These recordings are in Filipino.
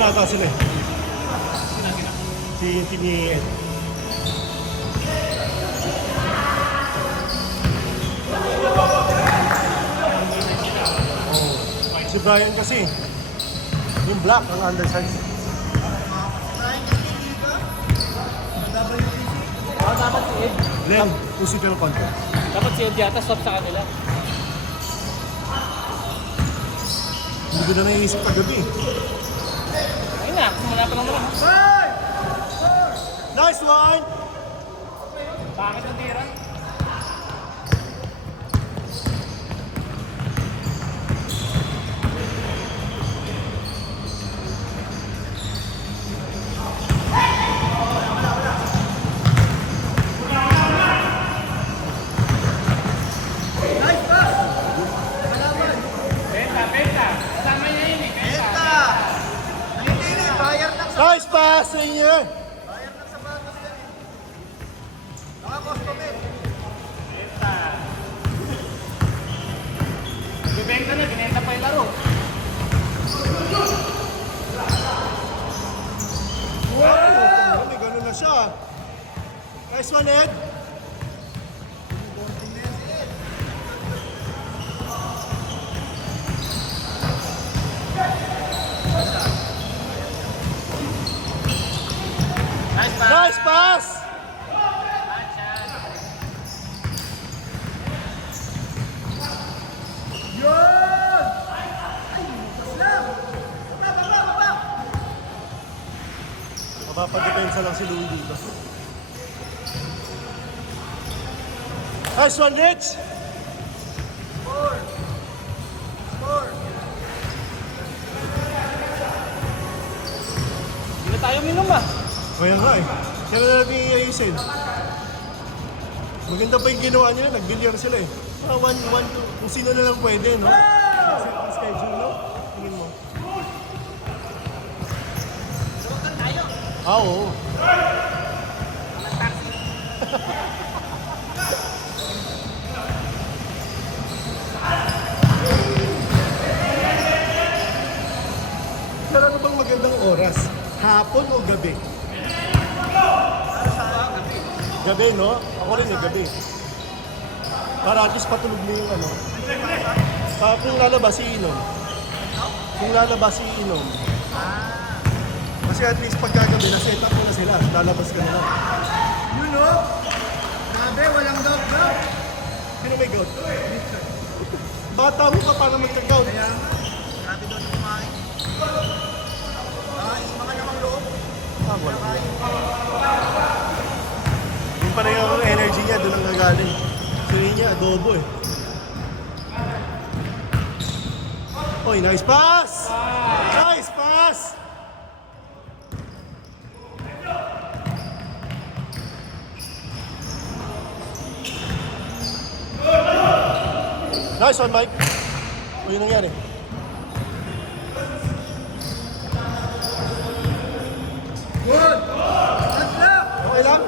naman ata sila eh. Si team ni Ed. Si Brian kasi, yung black, ang undersize. Dapat si Ed. Len, physical contact. Dapat si Ed yata stop sa kanila. Hindi ko na naiisip kagabi. Ayun na, simula pa lang naman. Nice one! Bakit ang tira? Nice pass sa inyo! Bibenta na, binenta pa yung laro. Wow! May ganun na siya. Nice one, Ed! Nice pass! Mapapadepensa lang si Louie dito. Nice one, Rich! Hindi na tayo minum ah. Kaya nga eh. Kaya na natin iayusin. Maganda pa yung ginawa nila, nag-bilyar sila eh. 1, 2, kung sino na lang pwede, no? Set ang schedule, no? Tingin mo. Oo. Pero ano bang magandang oras? Hapon o gabi? Gabi, no? Ako rin eh, gabi. Para at least patulog mo yung ano. Kung lalabas, iinom. Kung lalabas, iinom. Kasi at least pagkagabi, na-set up mo na sila. Lalabas ka na lang. You know? Grabe, walang gout. Sino may gout? Bata mo pa para magka-gout. Kaya nga, grabe doon kumain. Mga namang loob. Ah, wala. Yung pa na yung energy niya, doon ang nagaling. Sino niya, adobo eh. Oy, nice pass! Nice pass! Nice one, Mike. O, yun nangyari. Good! Good luck! Okay lang?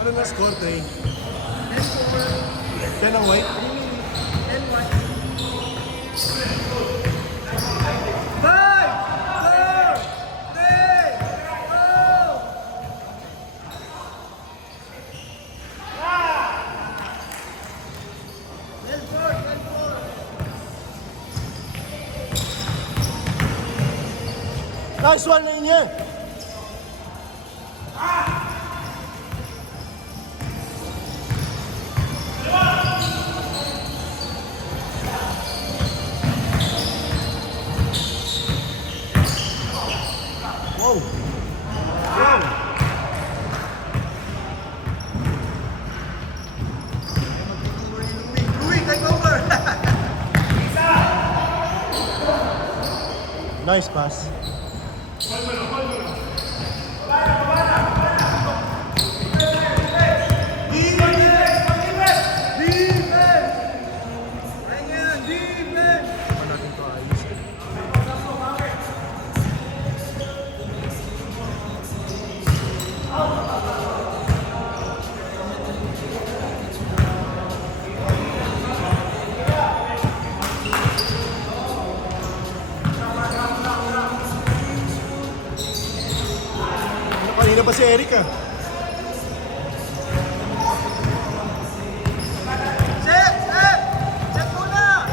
Ano na score, Trey? 10 ang white? 10-1. 5, 4, 3, go! Nice one na inyo! Wow! Wow! Louie, take over! Nice pass. Lalabas si Eric ah. Set! Set! Set muna!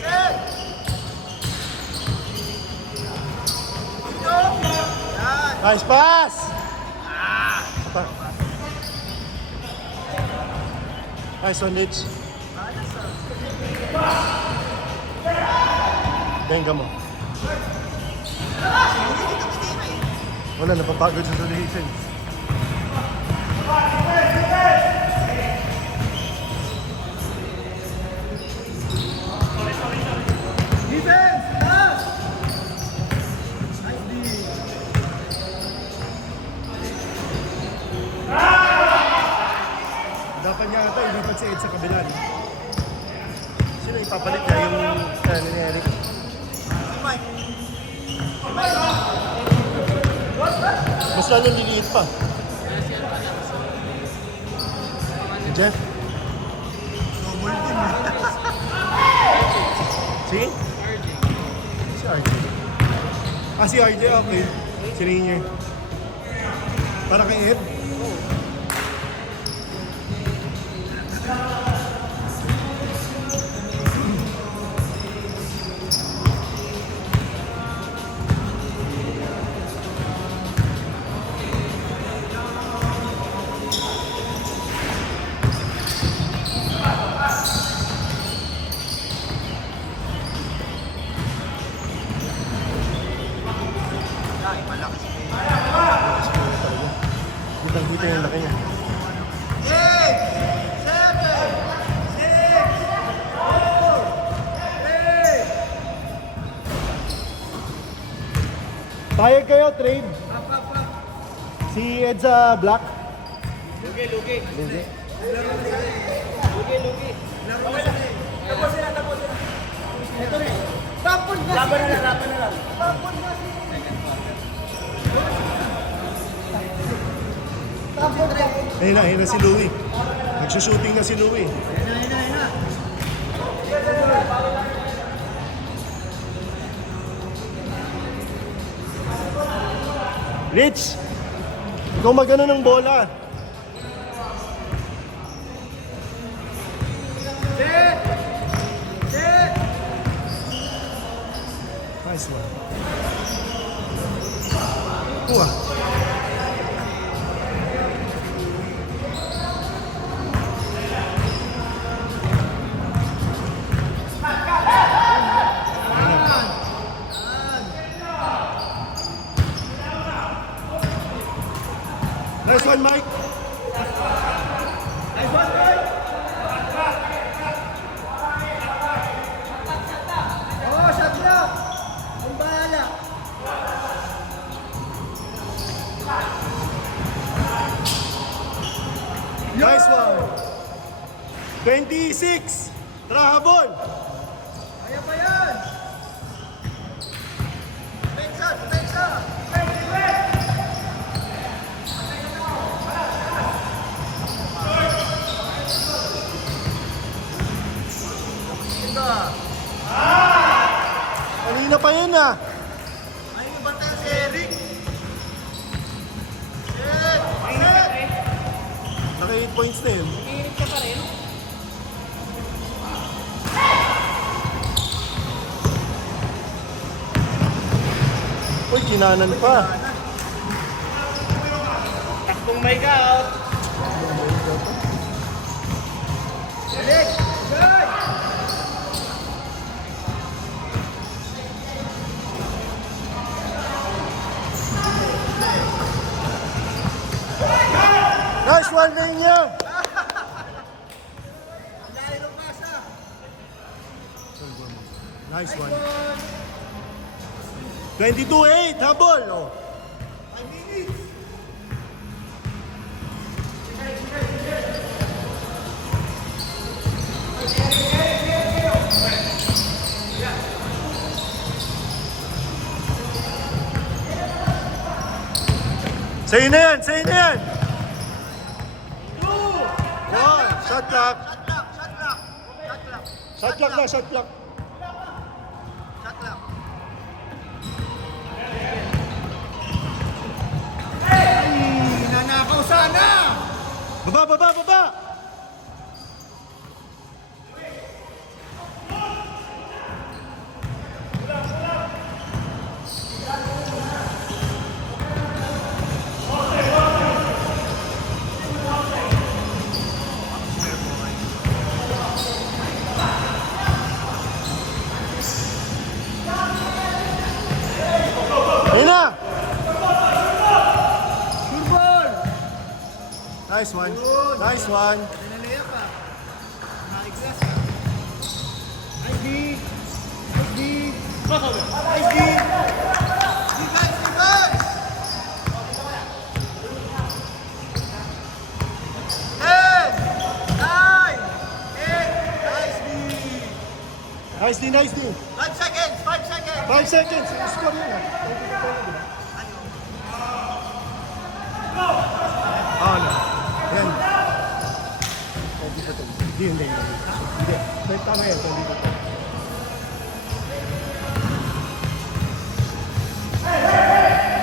Set! Dito! Yan! Nice pass! Apa. Nice one, Rich. Benga mo. Wala, napapagod sa defense. Defense! Last! Nice D! Dapat niya ata ilipat si Ed sa kabila. Sino ipapalit niya yung ni Eric? Mike! Mas lalo liliit pa. Jeff? Double team eh. Si? Si RJ. Ah, si RJ, okay. Si Rainier. Para kay Ed? Ay, malakas eh. Kitang-kita yung laki niya. 8, 7, 6, 5, 4, 3. Payag kayo, trade. Up, up, up. Si Ed sa black. Lugi. Hindi. Lugi. Laro na sila eh. Tapos sila. Ito rin. Tapos na sila. Laban na lang. Tapos na sila. Ayun na si Louie. Nagsushooting na si Louie. Ayun na. Rich! Ikaw magano ng bola. Set! Set! Nice one. Kuha. Nice one, Mike. Nice one, boy! Oh, shot block! Ang bahala! Nice one. 26. Trahabol. Kaya pa yan! Pensa! Ito ah! Kanina pa yun ah. Ay, yung bantay si Eric! Set! Set! Naka 8 points na yun. Iinit ka pa rin. Uy, kinanan pa. Takbong may out. Eric! Good! Nice one, Rainier. Dahil ang pasa! Nice one. 22-8, habol. Oh. 5 minutes! Sa'yo na yan, sa'yo na yan. One, shot clock. Shot clock na, shot clock. Baba, baba, baba! Ayun na! Furball! Nice one. Nice one. Pinalaya pa. Nakiklas ka. Nice D. Nice D. Nice D. Defense, defense! 10, 9, 8, nice D. Nice D, nice D. 5 seconds, 5 seconds. 5 seconds. Score yun ah. Ah, ano? Yan. Hindi pa ito. Hindi. Hindi. Tama yan. Hindi pa ito.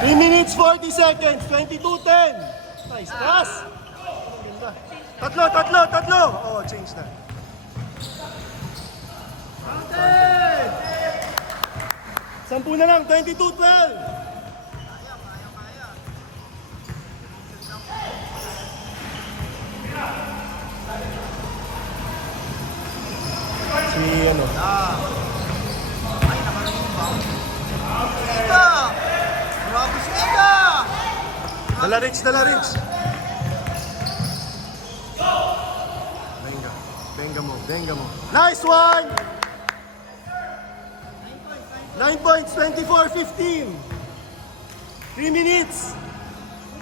3 minutes, 40 seconds. 22:10. Nice. Pass. Ganda. Tatlo. Oh, change na. Mountain! 10 na lang. 22:12. Si ano? Ika! Grabe si Ika! Dala Rich. Benga mo. Nice one! 9 points, 24-15. 3 minutes.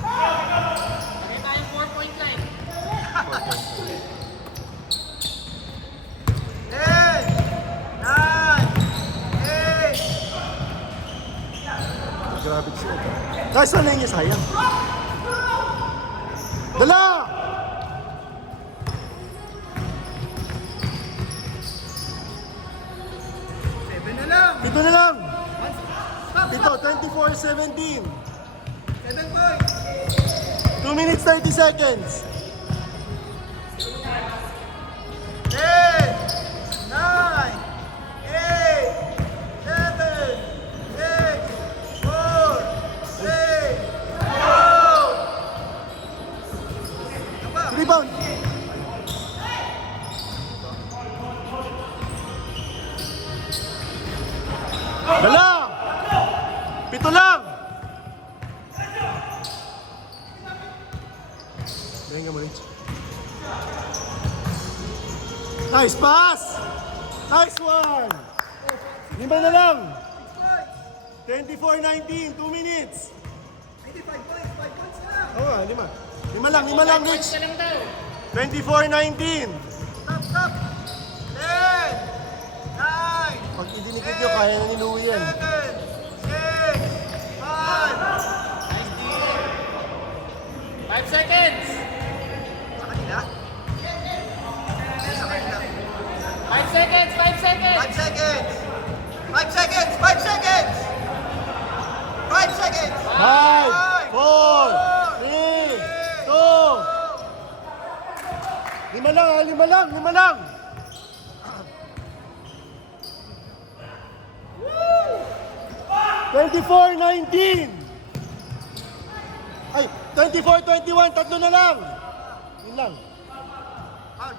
Lagay tayong 4-point line. 10, 9, 8. Grabe siya. Nice one lang niya, sayang. Dala! 7 na lang. Ito na lang. Stop, Ito, 24-17. 7 points. 2 minutes, 30 seconds. 10, 9, 8, 7, 6, 4, 3, 2. Rebound. Dala! 7 lang! Benga mo, Rich. Nice pass! Nice one! 5 na lang! 24-19, 2 minutes! 5 points, 5 points na lang. Oo nga, 5. 5 lang, Rich! Isa lang daw. 24-19! Stop. 10, 9, Pag idinikit nyo, kaya na ni Louie yan. 7, 6, 5. 5 seconds. Sa kanila? 5 seconds. 5 seconds. 5 seconds. 5 seconds. 5 seconds. 5 seconds. 5, 4, 3, 2. 5 lang, 5 lang. 24-19. Ay, 24-21, 3 na lang. Yun lang. Foul.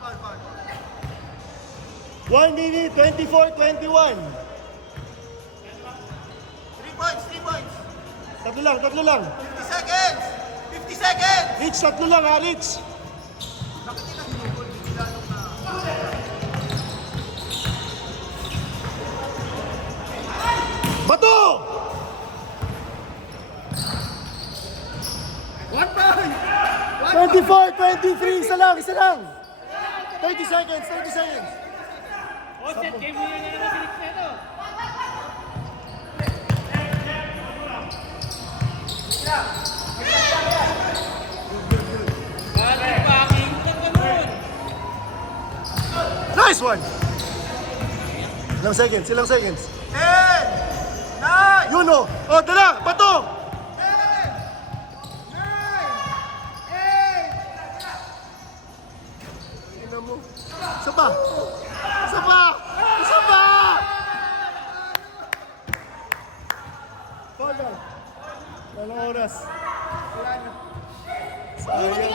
1 minute, 24-21. 3 points. 3 lang. 50 seconds. 50 seconds. Rich, 3 lang ha, Rich. Bakit nila sinugol? Bigla nung na... Bato! 1 point. 24-23, isa lang. 30 seconds. Oh, set game mo yun na naman si Rich Neto. Bakit ba? Ang ganun. Nice one! Ilang seconds. 10, 9, Yun o. Oh, dala, bato! 7, 9, 8, ina mo. Isa pa! Isa pa! Isa pa! Pagal. Walang oras. Wala na. Sayang.